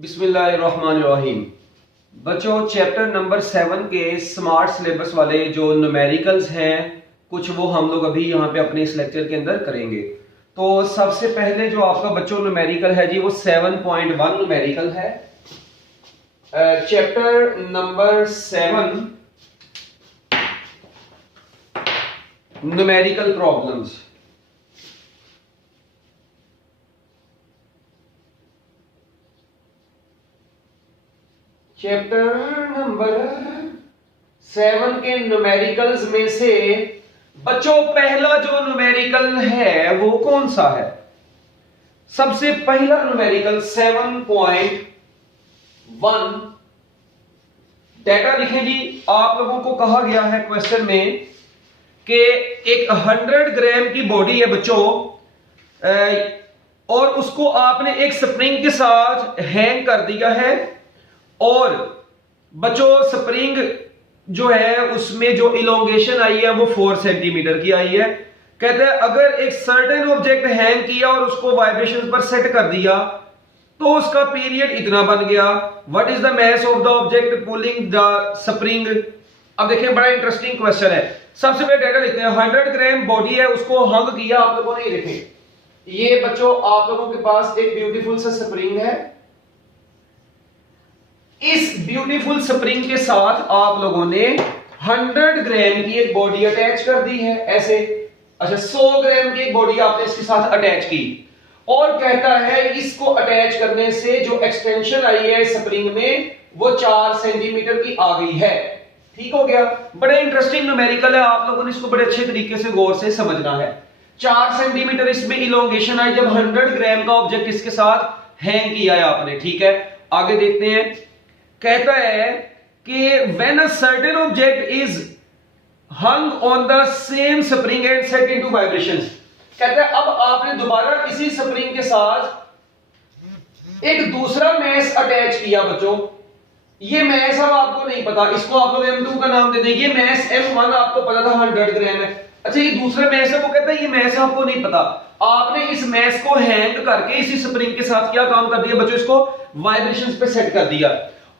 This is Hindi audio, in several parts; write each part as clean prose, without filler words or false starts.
बिस्मिल्लाहिर्रहमानिर्रहीम। बच्चों, चैप्टर नंबर 7 के स्मार्ट सिलेबस वाले जो न्यूमेरिकल्स हैं कुछ वो हम लोग अभी यहाँ पे अपने इस लेक्चर के अंदर करेंगे। तो सबसे पहले जो आपका बच्चों न्यूमेरिकल है जी वो 7.1 न्यूमेरिकल है। Chapter number 7 numerical problems. Chapter number 7 के न्यूमेरिकल्स में से बच्चों पहला जो न्यूमेरिकल है वो कौन सा है? सबसे पहला न्यूमेरिकल 7.1 डेटा लिखें जी। आप लोगों को कहा गया है क्वेश्चन में कि एक 100 ग्राम की बॉडी है बच्चों, और उसको आपने एक स्प्रिंग के साथ हैंग कर दिया है, और बच्चों स्प्रिंग जो है उसमें जो इलोंगेशन आई है वो 4 सेंटीमीटर की आई है। कहते हैं अगर एक सर्टेन ऑब्जेक्ट हैंग किया और उसको वाइब्रेशन पर सेट कर दिया तो उसका पीरियड इतना बन गया। What is the mass of the object pulling the spring? अब देखिए बड़ा इंटरेस्टिंग क्वेश्चन है। सबसे पहले डेटा लिखते हैं। 100 ग्राम बॉडी है, उसको हंग किया आप लोगों ने। ये देखें, ये बच्चों आप लोगों के पास एक ब्यूटीफुल सा स्प्रिंग है। इस ब्यूटीफुल स्प्रिंग के साथ आप लोगों ने 100 ग्राम की एक बॉडी अटैच कर दी है ऐसे। अच्छा, 100 ग्राम की एक बॉडी आपने इसके साथ अटैच की, और कहता है इसको अटैच करने से जो एक्सटेंशन आई है स्प्रिंग में वो 4 सेंटीमीटर की आ गई है। ठीक हो गया। बड़े इंटरेस्टिंग न्यूमेरिकल है, आप लोगों ने इसको बड़े अच्छे तरीके से गौर से समझना है। 4 सेंटीमीटर इसमें इलोंगेशन आई जब 100 ग्राम का ऑब्जेक्ट इसके साथ हैंग किया है आपने। ठीक है, आगे देखते हैं। कहता है कि when a certain object is hung on the same spring and set into vibrations, कहता है अब आपने दोबारा इसी स्प्रिंग के साथ एक दूसरा मैस अटैच किया बच्चों। ये मैस अब आपको नहीं पता, इसको आप लोग M2 का नाम दे दें। ये मैस M1 आपको पता था 100 ग्राम है। अच्छा, ये दूसरा मैस है, वो कहता है ये मैस आपको नहीं पता। आपने इस मैस को हैंग करके इसी स्प्रिंग के साथ क्या काम कर दिया बच्चों? इसको वाइब्रेशंस पे सेट कर दिया,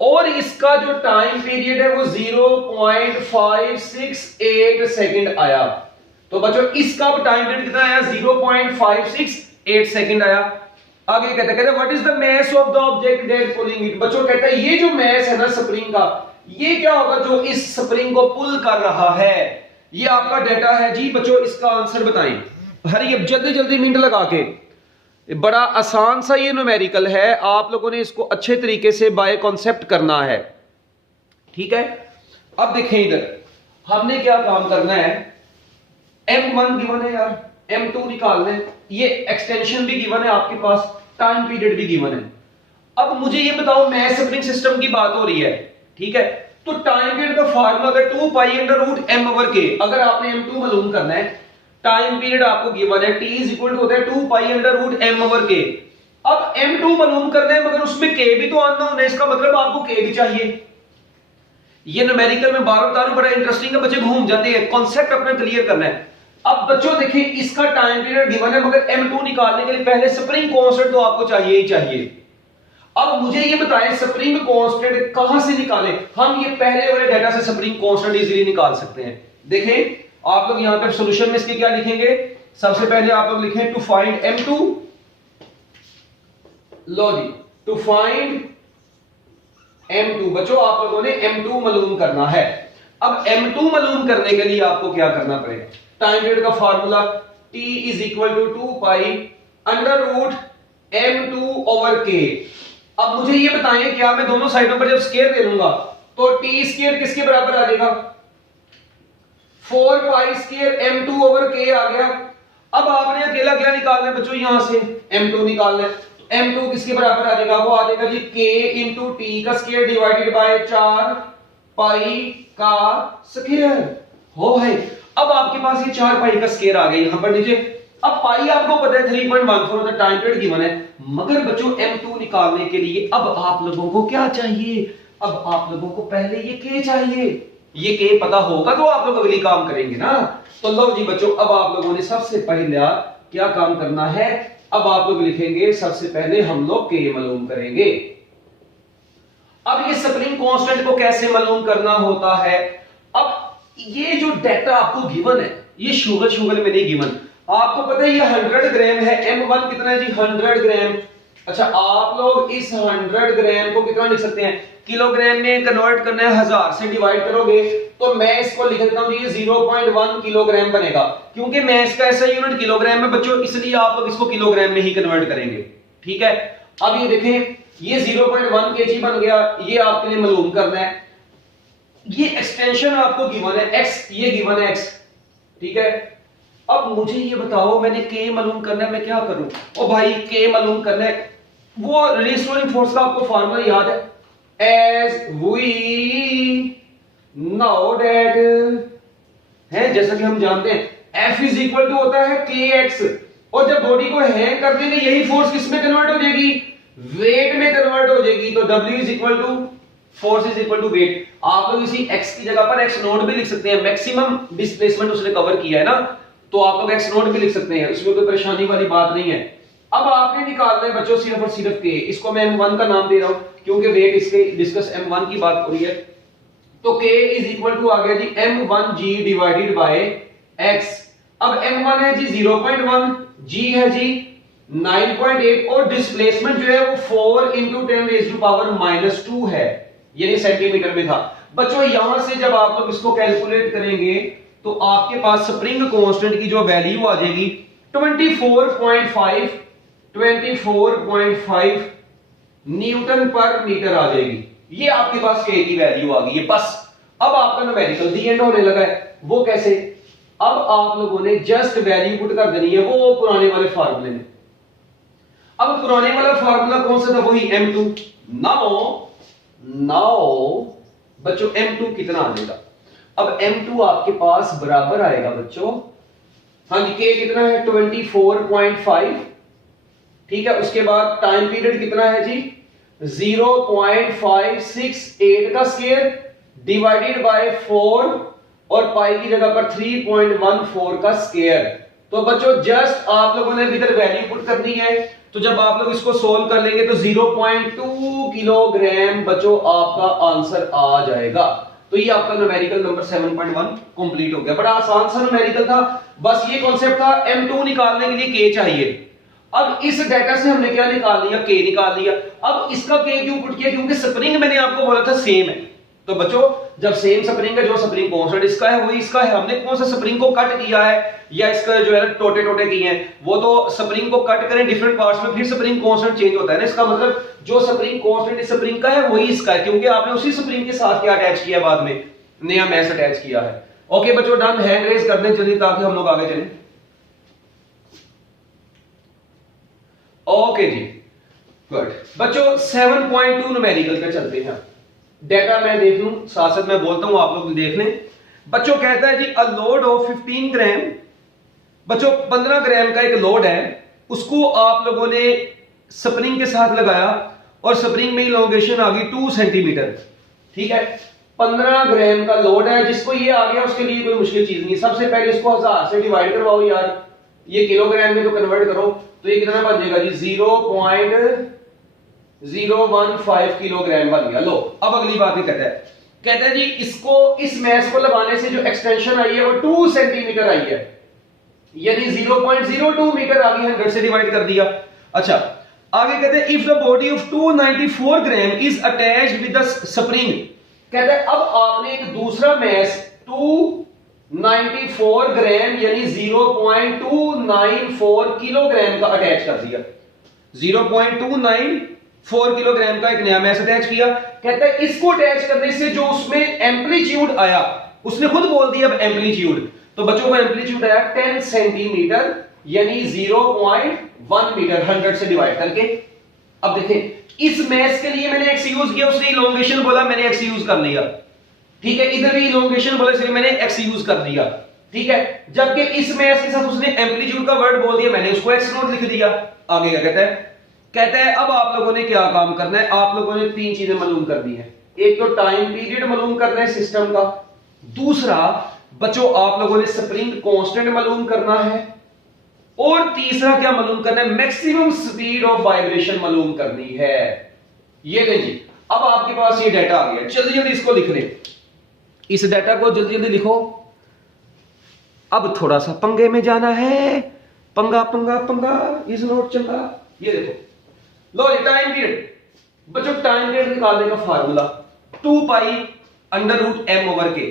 और इसका जो टाइम पीरियड है वो 0.568 सेकंड आया। तो बच्चों इसका टाइम पीरियड कितना आया? 0.568 सेकंड आया। आगे कहते हैं what is the mass of the object that pulling it? बच्चों कहता है ये जो मास है ना स्प्रिंग का, ये क्या होगा जो इस स्प्रिंग को पुल कर रहा है? ये आपका डेटा है जी बच्चों। इसका आंसर बताएं। हरी अब जल्दी जल्दी मिनट लगा के। बड़ा आसान सा ये न्यूमेरिकल है, आप लोगों ने इसको अच्छे तरीके से बाय कॉन्सेप्ट करना है। ठीक है, अब देखें इधर हमने क्या काम करना है। M1 गिवन है यार, M2 निकालना है, ये एक्सटेंशन भी गिवन है आपके पास, टाइम पीरियड भी गिवन है। अब मुझे ये बताओ, मैस स्प्रिंग सिस्टम की बात हो रही है, ठीक है, तो टाइम पीरियड का फार्मूला अगर 2 pi under root m over k, अगर आपने M2 मालूम करना है, टाइम पीरियड आपको गिवन है t इज इक्वल टू होता है 2 pi under root m over k। अब M2 मालूम करना है मगर उसमें k भी तो अननोन है, इसका मतलब आपको k भी चाहिए। ये न्यूमेरिकल में बार बता रहा हूं, बड़ा इंटरेस्टिंग है, बच्चे घूम जाते हैं, कांसेप्ट अपना क्लियर करना है। अब बच्चों देखिए इसका टाइम पीरियड गिवन है, मगर M2 निकालने के लिए पहले स्प्रिंग कांस्टेंट तो आपको चाहिए ही चाहिए। अब मुझे ये बताएं स्प्रिंग कांस्टेंट कहां से निकालें? हम ये पहले वाले डाटा से स्प्रिंग कांस्टेंट इजीली निकाल सकते हैं। देखें आप लोग यहां पर सॉल्यूशन में इसके क्या लिखेंगे? सबसे पहले आप लोग लिखें टू फाइंड M2। लो जी, टू फाइंड M2। बच्चों आप लोगों ने M2 मालूम करना है। अब M2 मालूम करने के लिए आपको क्या करना पड़ेगा? टाइम पीरियड का formula T is equal to 2 pi under root M2 over K। अब मुझे ये बताएं, क्या मैं दोनों साइडों पर जब स्क्वायर ले लूंगा तो T स्क्वायर किसके बराबर आ जाएगा? 4 pi square M2 over K आ गया। अब आपने अकेला क्या निकालना है बच्चों? यहां से M2 निकालना है। M2 किसके बराबर आ जाएगा? वो आ जाएगा जी K इंटू टी का स्क्वायर डिवाइडेड बाय 4 पाई का स्क्वायर। हो है, अब आपके पास ये 4 पाई का स्क्वायर आ गया यहां पर नीचे। अब पाई आपको पता है 3.14 द टाइम पीरियड गिवन है, मगर बच्चों M2 निकालने के लिए अब आप लोगों को क्या चाहिए? अब आप लोगों को पहले ये K चाहिए। ये K पता होगा तो आप लोग अगली काम करेंगे ना। तो लो जी बच्चों, अब आप लोगों ने सबसे पहले क्या काम करना है? अब आप लोग लिखेंगे सबसे पहले हम लोग K मालूम करेंगे। अब ये स्प्रिंग कांस्टेंट को कैसे मालूम करना होता है? अब ये जो डेटा आपको गिवन है, ये शुगर में नहीं गिवन, आपको पता है ये 100 ग्राम है, M1 कितना है जी? 100 ग्राम। अच्छा, आप लोग इस 100 ग्राम को कितना लिख सकते हैं? किलोग्राम में कन्वर्ट करना है, 1000 से डिवाइड करोगे तो मैं इसको लिख देता हूं जी, 0.1 किलोग्राम बनेगा, क्योंकि मैं इसका ऐसा यूनिट किलोग्राम में बच्चों, इसलिए आप लोग इसको किलोग्राम में ही कन्वर्ट करेंगे। ठीक है, अब ये देखें, ये 0.1 kg बन गया, ये आपके लिए मालूम करना है। ये एक्सटेंशन आपको गिवन है x, ये गिवन है x। ठीक है, अब मुझे ये बताओ, मैंने k मालूम करना है, मैं क्या करूं? ओ भाई, k मालूम करना है, वो रिस्टोरिंग फोर्स का आपको फार्मूला याद है? as we know that है, जैसा कि हम जानते हैं F इज इक्वल टू होता है kx, और जब बॉडी को हैंग कर देंगे यही फोर्स किस में कन्वर्ट हो जाएगी? वेट में कन्वर्ट हो जाएगी। तो W is equal to force is equal to weight. आप लोग इसी x की जगह पर x नोट भी लिख सकते हैं, मैक्सिमम डिस्प्लेसमेंट उसने कवर किया है ना, तो आप लोग x नोट भी लिख सकते हैं, इसमें कोई परेशानी वाली बात नहीं है। अब आपने निकालना है बच्चों सिर्फ और सिर्फ k, इसको मैं M1 का नाम दे रहा हूं क्योंकि वेट इसके डिस्कस M1 की बात हो रही है। तो k इज इक्वल टू आ गया जी M1g डिवाइडेड बाय x। अब M1 है जी 0.1, g है जी 9.8, और डिस्प्लेसमेंट जो है वो 4 × 10⁻⁻² है, यानी सेंटीमीटर में था। बच्चों यहां से जब आप लोग इसको कैलकुलेट करेंगे तो आपके पास स्प्रिंग कांस्टेंट की जो वैल्यू आ जाएगी 24.5 न्यूटन पर मीटर आ जाएगी। ये आपके पास k की वैल्यू आ गई है बस। अब आपका न्यूमेरिकल दी एंड होने लगा है, वो कैसे? अब आप लोगों ने जस्ट वैल्यू पुट कर देनी है वो पुराने वाले फार्मूले में। अब पुराने वाला फार्मूला कौन सा था? वही M2। नाउ बच्चों M2 कितना आ जाएगा? अब M2 आपके पास बराबर आएगा बच्चों, हाँ जी, k कितना है? 24.5। ठीक है, उसके बाद टाइम पीरियड कितना है जी? 0.568 का स्क्वायर डिवाइडेड बाय 4, और पाई की जगह पर 3.14 का स्क्वायर। तो बच्चों जस्ट आप लोगों ने इधर वैल्यू पुट करनी है, तो जब आप लोग इसको सोल्व कर लेंगे तो 0.2 किलोग्राम बच्चों आपका आंसर आ जाएगा। तो ये आपका न्यूमेरिकल नंबर 7.1 कंप्लीट हो गया। बड़ा आसान सा न्यूमेरिकल था, बस ये कॉन्सेप्ट था। M2 निकालने के लिए k चाहिए। अब इस डाटा से हमने क्या निकाल लिया? k निकाल लिया। अब इसका k क्यों पुट किया? क्योंकि स्प्रिंग मैंने आपको बोला था सेम है। तो बच्चों जब सेम स्प्रिंग है, जो स्प्रिंग कांस्टेंट इसका है वही इसका है, हमने कौन सा स्प्रिंग को कट किया है या इसका जो है टोटे टोटे किए हैं, वो तो स्प्रिंग को कट करें डिफरेंट पार्ट्स में, फिर स्प्रिंग कांस्टेंट चेंज होता है ना। इसका मतलब जो स्प्रिंग कांस्टेंट इस स्प्रिंग का है वही इसका है, क्योंकि आपने उसी स्प्रिंग के साथ क्या अटैच किया है, बाद में नया मैस अटैच किया है। ओके बच्चों, डन। हैंड रेज कर दें चलिए ताकि हम लोग आगे चलें। ओके जी, गुड। बच्चों 7.2 न्यूमेरिकल पे चलते हैं। डेटा मैं देख लूं, साथ साथ मैं बोलता हूं, आप लोग देख लें। बच्चों कहता है जी अ लोड ऑफ 15 ग्राम, बच्चों 15 ग्राम का एक लोड है, उसको आप लोगों ने स्प्रिंग के साथ लगाया और स्प्रिंग में इलोंगेशन आ गई 2 सेंटीमीटर। ठीक है, 15 ग्राम का लोड है, जिसको ये आ गया उसके लिए कोई मुश्किल चीज नहीं। सबसे पहले इसको 1000 से डिवाइड करवाओ यार, ये किलोग्राम में तो कन्वर्ट करो, तो ये कितना बन जाएगा जी? 0.015 किलोग्राम बन गया। लो अब अगली बात ये कहता है जी इसको, इस मैस को लगाने से जो एक्सटेंशन आई है वो 2 सेंटीमीटर आई है, यानी 0.02 मीटर आ गई, 100 से डिवाइड कर दिया। अच्छा, आगे कहते हैं if the body of 294 gram is attached with the spring, कहता है अब आपने एक दूसरा मैस 294 ग्राम यानी 0.294 किलोग्राम का अटैच कर दिया। 0.294 किलोग्राम का एक नया मैस अटैच किया। कहता है इसको अटैच करने से जो उसमें एम्पलीट्यूड आया, उसने खुद बोल दिया अब एम्पलीट्यूड, तो बच्चों को एम्पलीट्यूड आया 10 सेंटीमीटर यानी 0.1 मीटर 100 से डिवाइड करके। अब देखें इस मैस के लिए मैंने x यूज किया, उसने इलोंगेशन बोला, मैंने x यूज कर लिया। ठीक है, इधर भी इलोंगेशन बोला इसलिए मैंने x यूज कर दिया। ठीक है, जबकि इस मैस के साथ उसने एम्पलीट्यूड का वर्ड बोल दिया, मैंने उसको x नोट लिख दिया। आगे क्या कहता है अब आप लोगों ने क्या काम करना है? आप लोगों ने 3 चीजें मालूम करनी है। एक तो टाइम पीरियड मालूम करना है सिस्टम का, दूसरा बच्चों आप लोगों ने स्प्रिंग कांस्टेंट मालूम करना है, और तीसरा क्या मालूम करना है? मैक्सिमम स्पीड ऑफ वाइब्रेशन मालूम करनी है। ये ले जी, अब आपके पास ये डाटा आ गया, जल्दी जल्दी इसको लिख लें, इस डाटा को जल्दी जल्दी लिखो। अब थोड़ा सा पंगे में जाना है, पंगा पंगा पंगा इज नॉट चंगा। ये देखो लो टाइम पीरियड, बच्चों टाइम पीरियड निकालने का formula 2 pi under root M over K.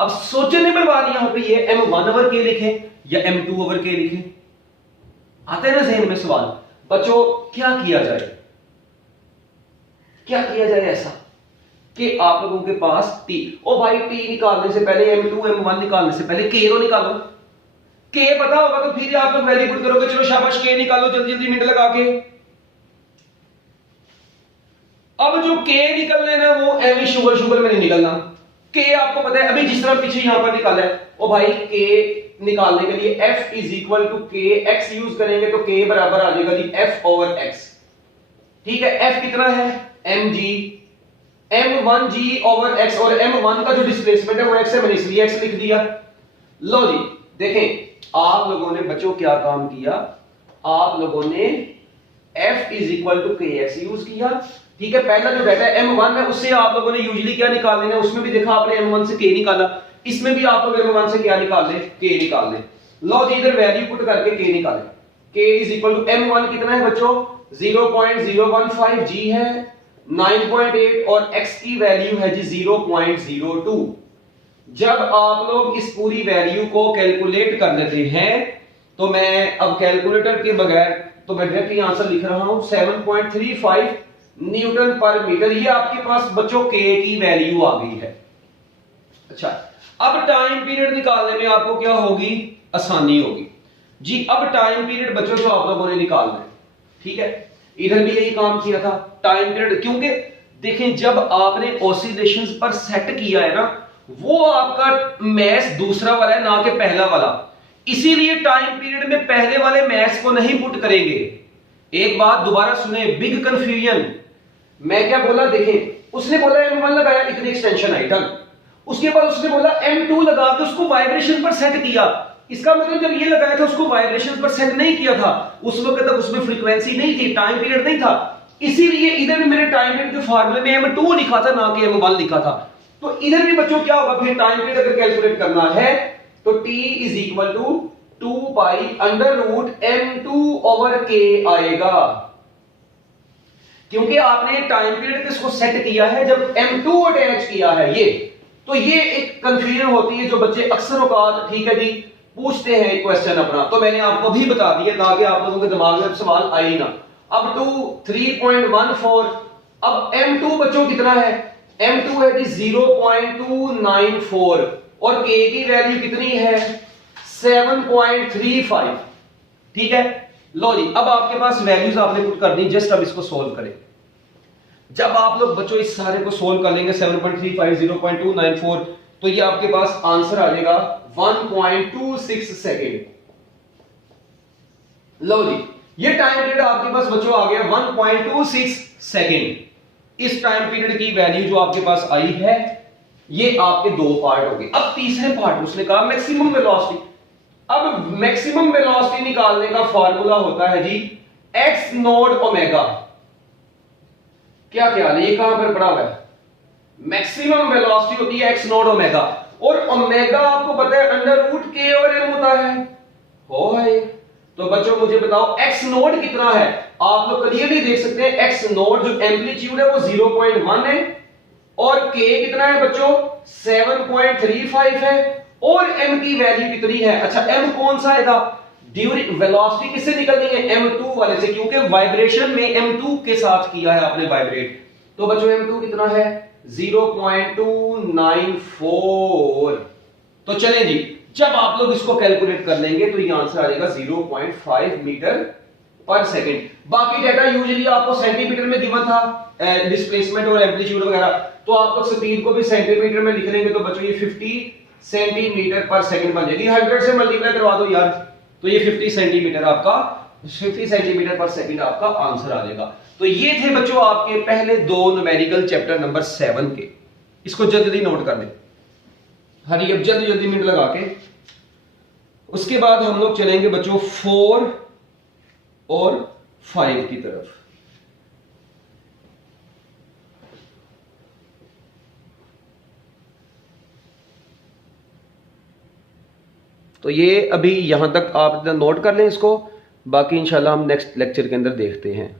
अब सोचने पर बात यहां पे ये m1 ओवर के लिखे या m2 ओवर के लिखे, आते हैं ना जहन में सवाल। बच्चों क्या किया जाए, क्या किया जाए ऐसा कि आप लोगों के पास t, ओ भाई t निकालने से पहले m2 m1 निकालने से पहले k तो निकालो, k पता होगा तो फिर आप लोग वैल्यू पुट करोगे, चलो शाबाश k निकालो जल्दी जल्दी मिनट लगा के। अब जो k निकलना है ना वो एवं शुगर शुगर में नहीं निकलना। k आपको पता है अभी जिस तरह पीछे यहां पर निकाला है, ओ भाई k निकालने के लिए f is equal to k, x use करेंगे तो k बराबर आ जाएगा जी f ओवर x। ठीक है, f कितना है mg, m1g ओवर x, और m1 का जो डिस्प्लेसमेंट है वो x है, मैंने इसलिए x लिख दिया। लो जी देखें आप लोगों ने बच्चों क्या काम किया, आप लोगों ने f is equal to kx use किया। ठीक है, पहला जो डाटा m1 है उससे आप लोगों ने यूजुअली क्या निकाल लेना, उसमें भी देखा आपने m1 से k निकाला, इसमें भी आप लोग m1 से क्या निकाल लें, k निकाल लें। लो जी इधर वैल्यू पुट करके k निकालें, k is equal to m1 कितना है बच्चों 0.015 g है 9.8 और x की वैल्यू है जी 0.02। जब आप लोग इस पूरी वैल्यू को कैलकुलेट कर लेते हैं तो मैं अब कैलकुलेटर के बगैर तो मैं डायरेक्टली आंसर लिख रहा हूं 7.35 न्यूटन पर मीटर। ये आपके पास बच्चों k की वैल्यू आ गई है। अच्छा अब टाइम पीरियड निकालने में आपको क्या होगी, आसानी होगी जी। अब टाइम पीरियड बच्चों जो आप लोगों ने निकालना है, ठीक है, इधर भी यही काम किया था टाइम पीरियड, क्योंकि देखें जब आपने ऑसिलेशंस पर सेट किया है ना वो आपका मैथ्स दूसरा वाला है ना कि पहला वाला, इसीलिए टाइम पीरियड में पहले वाले मैथ्स को नहीं पुट करेंगे। एक बात दोबारा सुने, बिग कंफ्यूजन। मैं क्या बोला देखें, उसने बोला m1 लगाया इतनी एक्सटेंशन आई डन, उसके बाद उसने बोला m2 लगा के उसको वाइब्रेशन पर सेट किया। इसका मतलब जब ये लगाया था उसको वाइब्रेशन पर सेट नहीं किया था, उस वक्त तक उसमें फ्रीक्वेंसी नहीं थी, टाइम पीरियड नहीं था, इसीलिए इधर भी मेरे टाइम पीरियड के फार्मूले में m2 लिखा था ना कि m1 लिखा था। तो इधर भी बच्चों क्या होगा, फिर टाइम पीरियड अगर कैलकुलेट करना है तो t is equal to 2 pi under root m2 over k आएगा, क्योंकि आपने टाइम पीरियड किसको सेट किया है जब m2 अटैच किया है। ये तो ये एक कंफ्यूजन होती है जो बच्चे अक्सर औकात, ठीक है जी, पूछते हैं क्वेश्चन अपना, तो मैंने आपको भी बता दिया ताकि आप लोगों के दिमाग में सवाल आए ना। अब 3.14, अब m2 बच्चों कितना है, m2 है जी 0.294 और k की वैल्यू कितनी है 7.35। ठीक है, लो जी अब आपके पास वैल्यूज आपने पुट कर दी, जस्ट अब इसको सोल्व करें। जब आप लोग बच्चों इस सारे को सोल्व कर लेंगे 7.35 0.294 तो ये आपके पास आंसर आ जाएगा 1.26 सेकेंड। लो जी ये टाइम पीरियड आपके पास बच्चों आ गया 1.26 सेकेंड। इस टाइम पीरियड की वैल्यू जो आपके पास आई है ये आपके दो पार्ट हो गए। अब तीसरे पार्ट उसने कहा मैक्सिमम वेलोसिटी। अब मैक्सिमम वेलोसिटी निकालने का फॉर्मूला होता है जी x नोड ओमेगा। क्या ख्याल है ये कहां पर पड़ा हुआ है, मैक्सिमम वेलोसिटी होती है x नोड ओमेगा, और ओमेगा आपको पता है under root k over m होता है, हो है। तो बच्चों मुझे बताओ x नोड कितना है, आप लोग क्लियरली देख सकते हैं x नोड जो एम्पलीट्यूड है वो 0.1 है और k कितना है बच्चों 7.35 है और m की वैल्यू कितनी है। अच्छा m कौन सा आएगा, ड्यूरिंग वेलोसिटी किससे निकलनी है m2 वाले से, क्योंकि वाइब्रेशन में m2 के साथ किया है आपने वाइब्रेट। तो बच्चों m2 कितना है 0.294। तो चलें जी जब आप लोग इसको कैलकुलेट कर लेंगे तो ये आंसर आ जाएगा 0.5 मीटर पर सेकंड। बाकी डाटा यूजुअली आपको सेंटीमीटर में गिवन था, डिस्प्लेसमेंट और एम्पलीट्यूड वगैरह, तो आप लोग स्पीड को भी सेंटीमीटर में लिख लेंगे तो बच्चों ये 50 सेंटीमीटर पर सेकंड बन जाएगी। 100 से मल्टीप्लाई करवा दो यार, तो ये 50 सेंटीमीटर आपका 50 सेंटीमीटर पर सेकंड आपका आंसर आ जाएगा। तो ये थे बच्चों आपके पहले दो न्यूमेरिकल चैप्टर नंबर 7 के। इसको जल्दी नोट कर लें, हरी अब जल्दी जल्दी मिनट लगा के। उसके बाद हम लोग चलेंगे बच्चों 4 और 5 की तरफ। तो ये अभी यहाँ तक आप नोट कर लें इसको, बाकी इंशाल्लाह हम नेक्स्ट लेक्चर के अंदर देखते हैं।